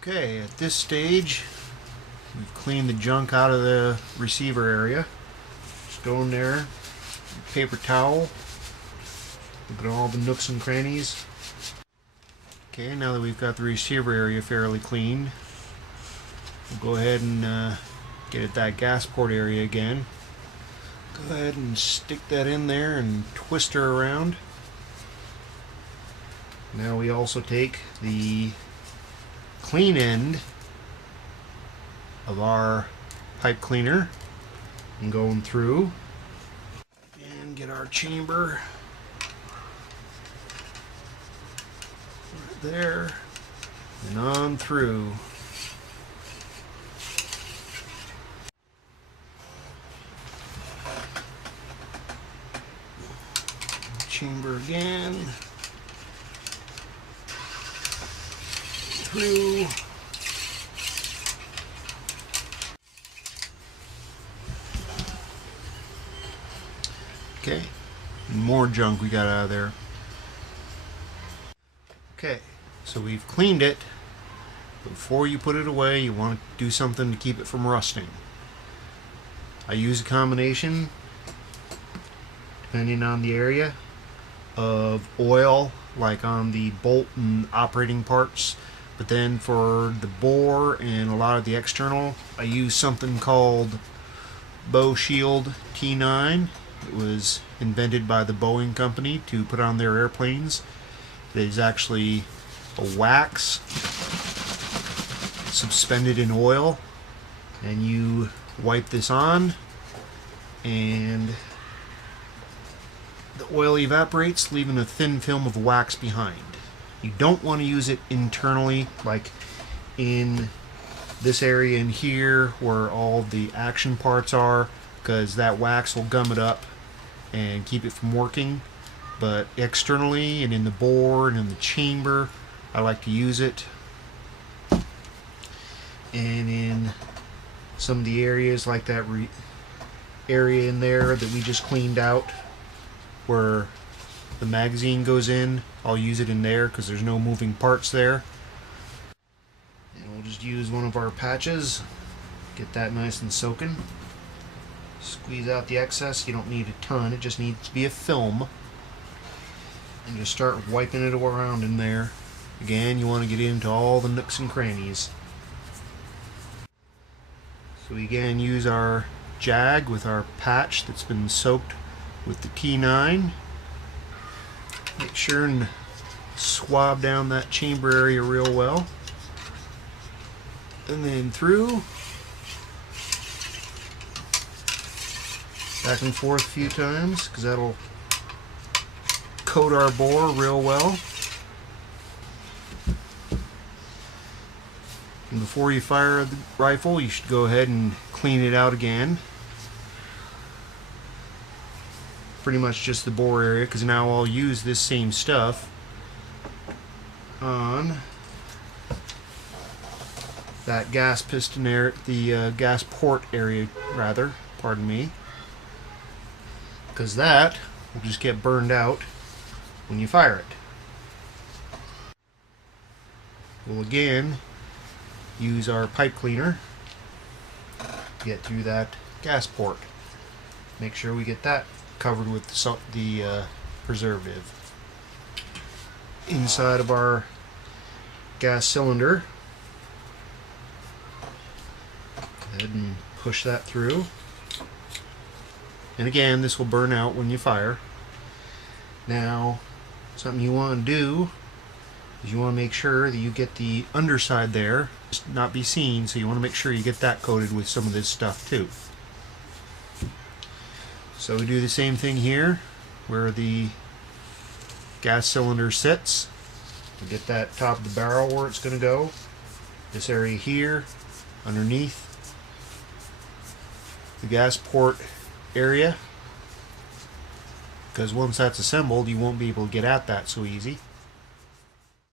Okay, at this stage, we've cleaned the junk out of the receiver area. Just go in there, paper towel, look at all the nooks and crannies. Okay, now that we've got the receiver area fairly clean, we'll go ahead and get at that gas port area again. Go ahead and stick that in there and twist her around. Now we also take the clean end of our pipe cleaner and going through and get our chamber right there and on through. Chamber again, through. Okay, more junk we got out of there. Okay, so we've cleaned it. Before you put it away, you want to do something to keep it from rusting. I use a combination, depending on the area, of oil, like on the bolt and operating parts, but then for the bore and a lot of the external, I use something called Bow Shield T9. It was invented by the Boeing company to put on their airplanes. It is actually a wax suspended in oil, and you wipe this on and the oil evaporates, leaving a thin film of wax behind. You don't want to use it internally, like in this area in here where all the action parts are, because that wax will gum it up and keep it from working. But externally and in the bore and in the chamber, I like to use it. And in some of the areas like that area in there that we just cleaned out, where the magazine goes in, I'll use it in there because there's no moving parts there. And we'll just use one of our patches, get that nice and soaking. Squeeze out the excess. You don't need a ton, it just needs to be a film. And just start wiping it around in there. Again, you want to get into all the nooks and crannies. So we again use our jag with our patch that's been soaked with the T9. Make sure and swab down that chamber area real well. And then through. Back and forth a few times, because that'll coat our bore real well. And before you fire the rifle, you should go ahead and clean it out again. Pretty much just the bore area, because now I'll use this same stuff on that gas piston area, the gas port area rather, pardon me, because that will just get burned out when you fire it. We'll again use our pipe cleaner to get through that gas port. Make sure we get that covered with the preservative. Inside of our gas cylinder, go ahead and push that through. And again, this will burn out when you fire. Now, something you want to do is you want to make sure that you get the underside there, just not be seen, so you want to make sure you get that coated with some of this stuff too. So we do the same thing here, where the gas cylinder sits. We get that top of the barrel where it's going to go. This area here, underneath the gas port area, because once that's assembled, you won't be able to get at that so easy.